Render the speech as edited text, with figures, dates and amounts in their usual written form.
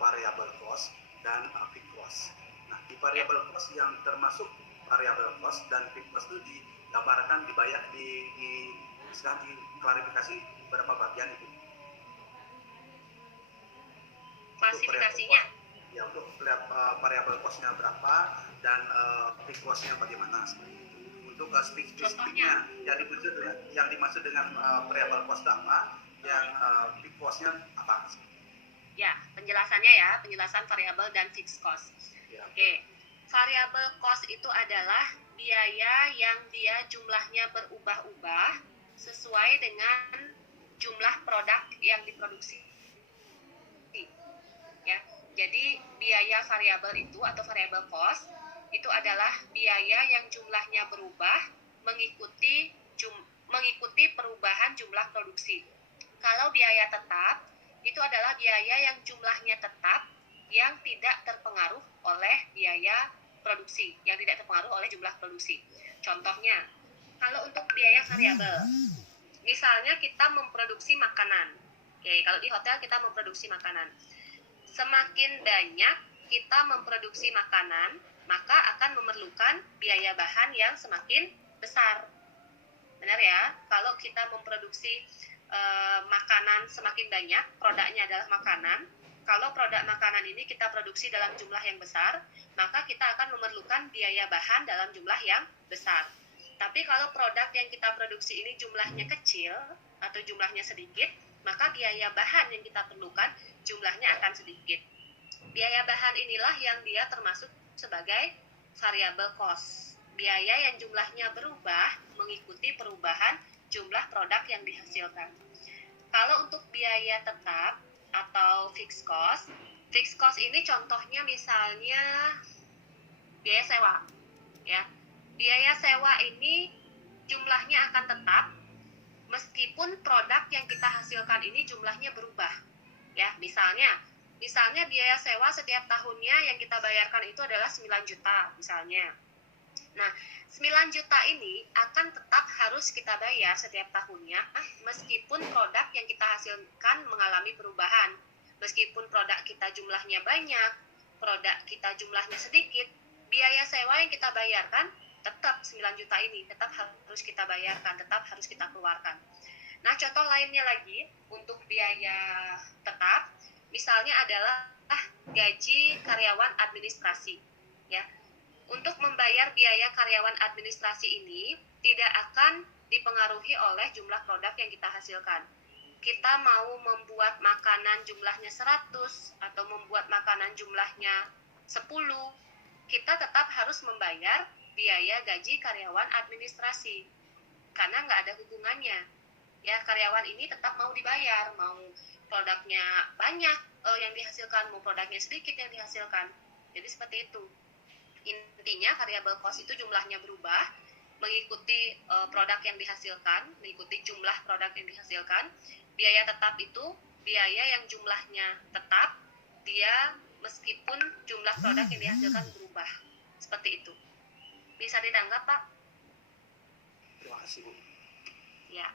variable cost dan fixed cost. Nah, di variable cost yang termasuk variable cost dan fixed cost itu digambarkan, dibayar, diklarifikasi berapa bagian itu? Klasifikasinya? Ya, untuk variable cost-nya berapa dan fixed cost-nya bagaimana? Untuk spesifiknya yang dimaksud dengan variable cost apa, yang fixed cost-nya apa? Ya, penjelasan variabel dan fixed cost. Ya. Oke, variable cost itu adalah biaya yang dia jumlahnya berubah-ubah sesuai dengan jumlah produk yang diproduksi. Ya, jadi biaya variabel itu atau variable cost itu adalah biaya yang jumlahnya berubah mengikuti perubahan jumlah produksi. Kalau biaya tetap itu adalah biaya yang jumlahnya tetap yang tidak terpengaruh oleh biaya produksi, yang tidak terpengaruh oleh jumlah produksi. Contohnya, kalau untuk biaya variabel, misalnya kita memproduksi makanan. Oke, kalau di hotel kita memproduksi makanan. Semakin banyak kita memproduksi makanan, maka akan memerlukan biaya bahan yang semakin besar. Benar ya? Kalau kita memproduksi makanan semakin banyak, produknya adalah makanan. Kalau produk makanan ini kita produksi dalam jumlah yang besar, maka kita akan memerlukan biaya bahan dalam jumlah yang besar. Tapi kalau produk yang kita produksi ini jumlahnya kecil atau jumlahnya sedikit, maka biaya bahan yang kita perlukan jumlahnya akan sedikit. Biaya bahan inilah yang dia termasuk sebagai variable cost. Biaya yang jumlahnya berubah mengikuti perubahan jumlah produk yang dihasilkan. Kalau untuk biaya tetap atau fixed cost ini contohnya misalnya biaya sewa. Ya, biaya sewa ini jumlahnya akan tetap meskipun produk yang kita hasilkan ini jumlahnya berubah. Ya, misalnya biaya sewa setiap tahunnya yang kita bayarkan itu adalah 9 juta misalnya. Nah, 9 juta ini akan tetap harus kita bayar setiap tahunnya meskipun produk yang kita hasilkan mengalami perubahan. Meskipun produk kita jumlahnya banyak, produk kita jumlahnya sedikit, biaya sewa yang kita bayarkan tetap 9 juta ini tetap harus kita bayarkan, tetap harus kita keluarkan. Nah, contoh lainnya lagi untuk biaya tetap, misalnya adalah gaji karyawan administrasi. Ya, untuk membayar biaya karyawan administrasi ini tidak akan dipengaruhi oleh jumlah produk yang kita hasilkan. Kita mau membuat makanan jumlahnya 100 atau membuat makanan jumlahnya 10, kita tetap harus membayar biaya gaji karyawan administrasi. Karena nggak ada hubungannya. Ya, karyawan ini tetap mau dibayar, mau produknya banyak yang dihasilkan, mau produknya sedikit yang dihasilkan. Jadi seperti itu. Intinya variable cost itu jumlahnya berubah mengikuti produk yang dihasilkan, mengikuti jumlah produk yang dihasilkan. Biaya tetap itu biaya yang jumlahnya tetap, dia meskipun jumlah produk yang dihasilkan berubah. Seperti itu. Bisa ditangkap, Pak? Terima kasih, Bu. Ya.